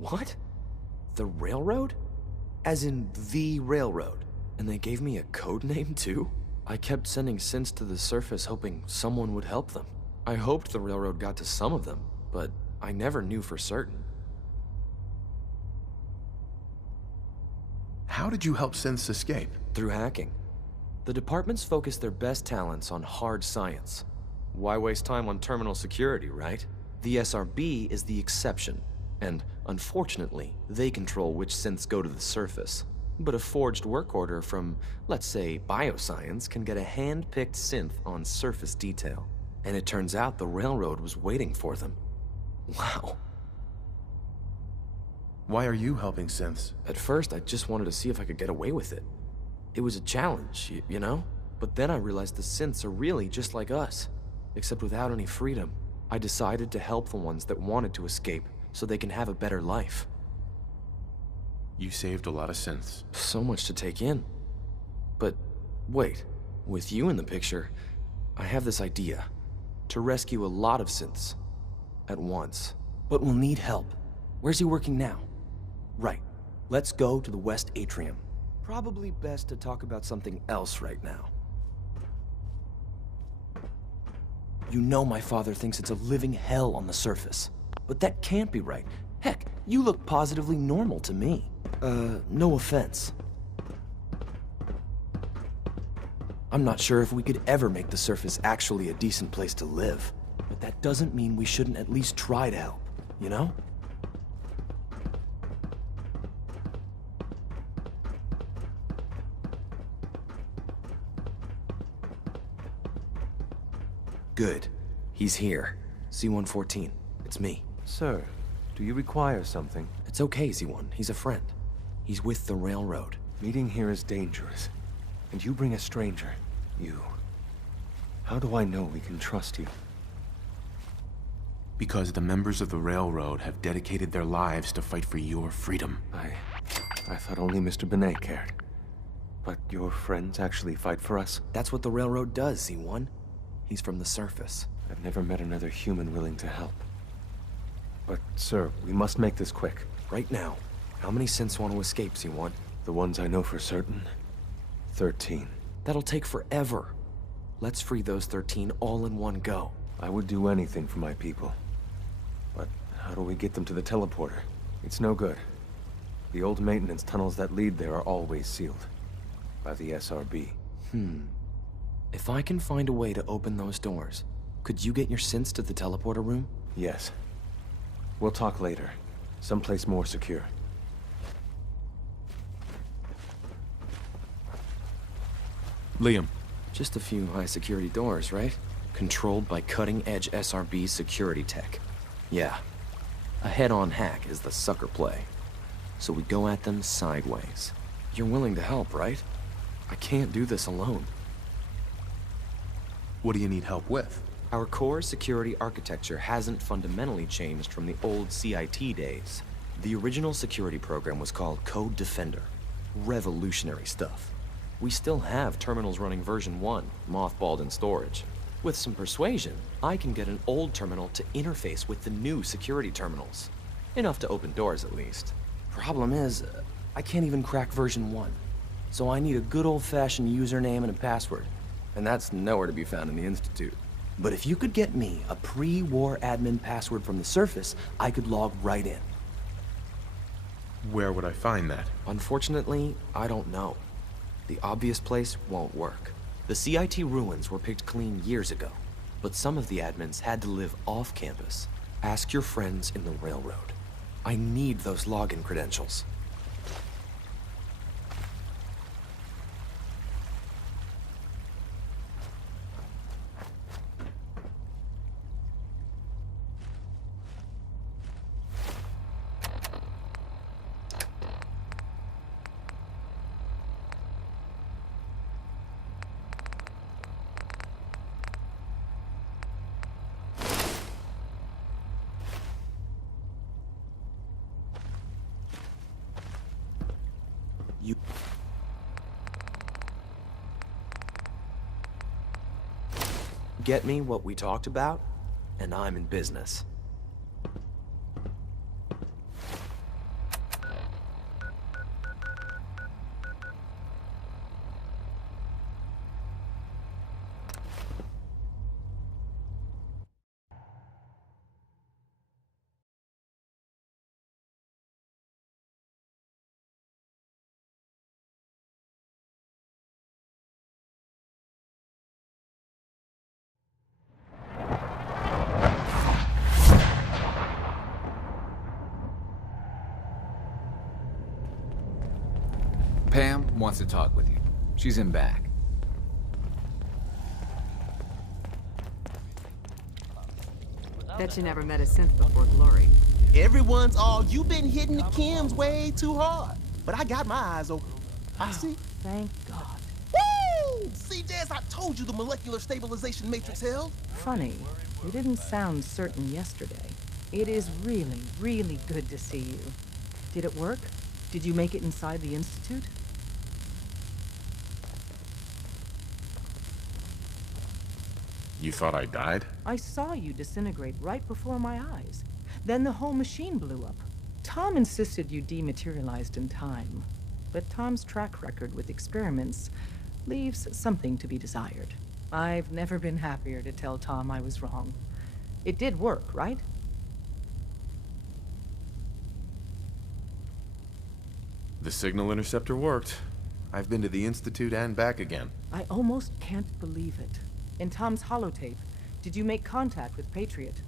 What? The railroad? As in the railroad. And they gave me a code name too? I kept sending synths to the surface hoping someone would help them. I hoped the railroad got to some of them, but I never knew for certain. How did you help synths escape? Through hacking. The departments focus their best talents on hard science. Why waste time on terminal security, right? The SRB is the exception, and unfortunately, they control which synths go to the surface. But a forged work order from, let's say, bioscience can get a hand-picked synth on surface detail. And it turns out the railroad was waiting for them. Wow. Why are you helping synths? At first, I just wanted to see if I could get away with it. It was a challenge, you know? But then I realized the synths are really just like us, except without any freedom. I decided to help the ones that wanted to escape so they can have a better life. You saved a lot of synths. So much to take in. But wait, with you in the picture, I have this idea. To rescue a lot of synths at once. But we'll need help. Where's he working now? Right. Let's go to the West Atrium. Probably best to talk about something else right now. You know my father thinks it's a living hell on the surface. But that can't be right. Heck, you look positively normal to me. No offense. I'm not sure if we could ever make the surface actually a decent place to live. But that doesn't mean we shouldn't at least try to help, you know? Good. He's here. C-114. It's me. Sir, do you require something? It's okay, Z1. He's a friend. He's with the railroad. Meeting here is dangerous. And you bring a stranger. You. How do I know we can trust you? Because the members of the railroad have dedicated their lives to fight for your freedom. I thought only Mr. Benet cared. But your friends actually fight for us? That's what the railroad does, Z1. He's from the surface. I've never met another human willing to help. But, sir, we must make this quick. Right now. How many synths want to escape, Z1? The ones I know for certain? 13. That'll take forever. Let's free those 13 all in one go. I would do anything for my people. But how do we get them to the teleporter? It's no good. The old maintenance tunnels that lead there are always sealed. By the SRB. If I can find a way to open those doors, could you get your synths to the teleporter room? Yes. We'll talk later. Someplace more secure. Liam. Just a few high-security doors, right? Controlled by cutting-edge SRB security tech. Yeah. A head-on hack is the sucker play. So we go at them sideways. You're willing to help, right? I can't do this alone. What do you need help with? Our core security architecture hasn't fundamentally changed from the old CIT days. The original security program was called Code Defender. Revolutionary stuff. We still have terminals running version 1, mothballed in storage. With some persuasion, I can get an old terminal to interface with the new security terminals. Enough to open doors, at least. Problem is, I can't even crack version 1. So I need a good old-fashioned username and a password. And that's nowhere to be found in the Institute. But if you could get me a pre-war admin password from the surface, I could log right in. Where would I find that? Unfortunately, I don't know. The obvious place won't work. The CIT ruins were picked clean years ago, but some of the admins had to live off campus. Ask your friends in the railroad. I need those login credentials. You... Get me what we talked about, and I'm in business. Pam wants to talk with you. She's in back. Bet you never met a synth before Glory. Everyone's all, "You been hitting the chems way too hard." But I got my eyes open. I see. Thank God. Woo! See, Jazz, I told you the molecular stabilization matrix held. Funny, you didn't sound certain yesterday. It is really, really good to see you. Did it work? Did you make it inside the Institute? You thought I died? I saw you disintegrate right before my eyes. Then the whole machine blew up. Tom insisted you dematerialized in time. But Tom's track record with experiments leaves something to be desired. I've never been happier to tell Tom I was wrong. It did work, right? The signal interceptor worked. I've been to the Institute and back again. I almost can't believe it. In Tom's holotape, did you make contact with Patriot?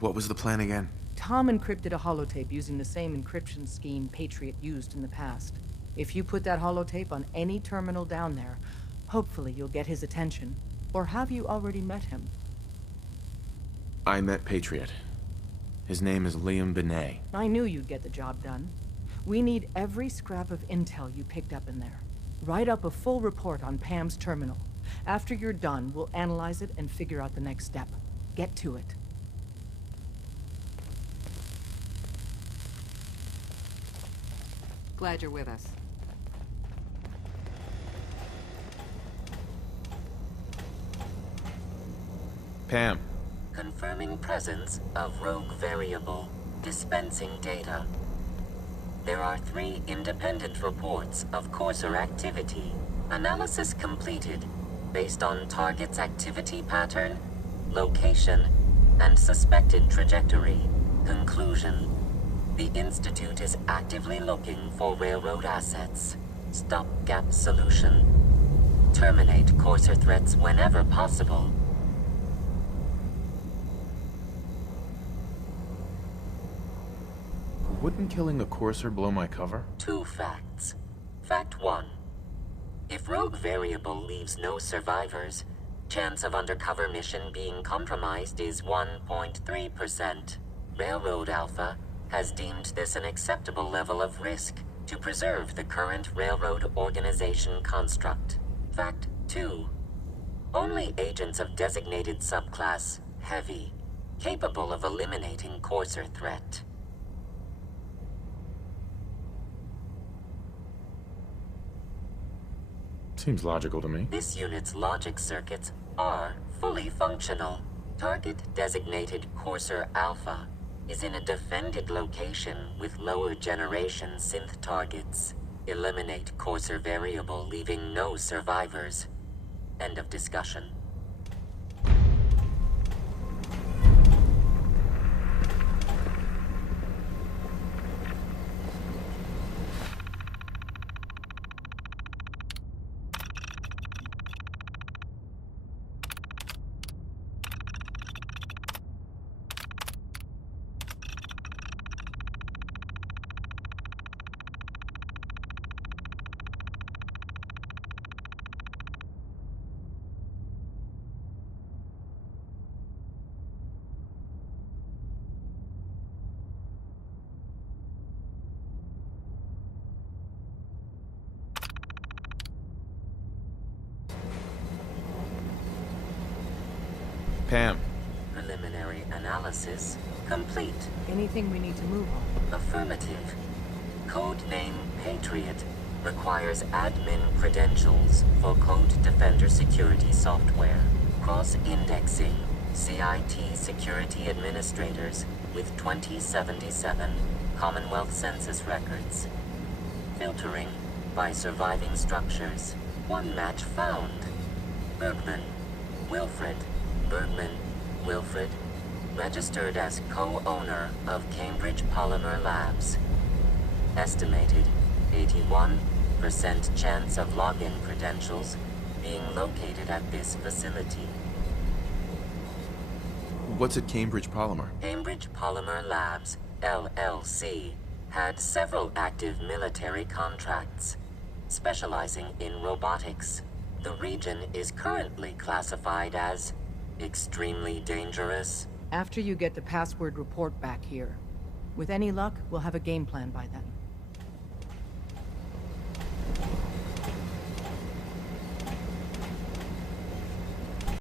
What was the plan again? Tom encrypted a holotape using the same encryption scheme Patriot used in the past. If you put that holotape on any terminal down there, hopefully you'll get his attention. Or have you already met him? I met Patriot. His name is Liam Benet. I knew you'd get the job done. We need every scrap of intel you picked up in there. Write up a full report on Pam's terminal. After you're done, we'll analyze it and figure out the next step. Get to it. Glad you're with us. Pam. Confirming presence of rogue variable. Dispensing data. There are 3 independent reports of Courser activity. Analysis completed, based on target's activity pattern, location, and suspected trajectory. Conclusion. The Institute is actively looking for railroad assets. Stopgap solution. Terminate Courser threats whenever possible. Wouldn't killing a Courser blow my cover? 2 facts. Fact 1. If Rogue Variable leaves no survivors, chance of undercover mission being compromised is 1.3%. Railroad Alpha has deemed this an acceptable level of risk to preserve the current railroad organization construct. Fact 2. Only agents of designated subclass Heavy, capable of eliminating Courser threat. Seems logical to me. This unit's logic circuits are fully functional. Target designated Courser Alpha is in a defended location with lower generation synth targets. Eliminate Courser Variable, leaving no survivors. End of discussion. Pam. Preliminary analysis complete. Anything we need to move on? Affirmative. Codename Patriot requires admin credentials for Code Defender security software. Cross-indexing CIT security administrators with 2077 Commonwealth Census records. Filtering by surviving structures. 1 match found. Bergman, Wilfred. Bergman, Wilfred, registered as co-owner of Cambridge Polymer Labs. Estimated 81% chance of login credentials being located at this facility. What's at Cambridge Polymer? Cambridge Polymer Labs, LLC, had several active military contracts, specializing in robotics. The region is currently classified as extremely dangerous. After you get the password report back here. With any luck, we'll have a game plan by then.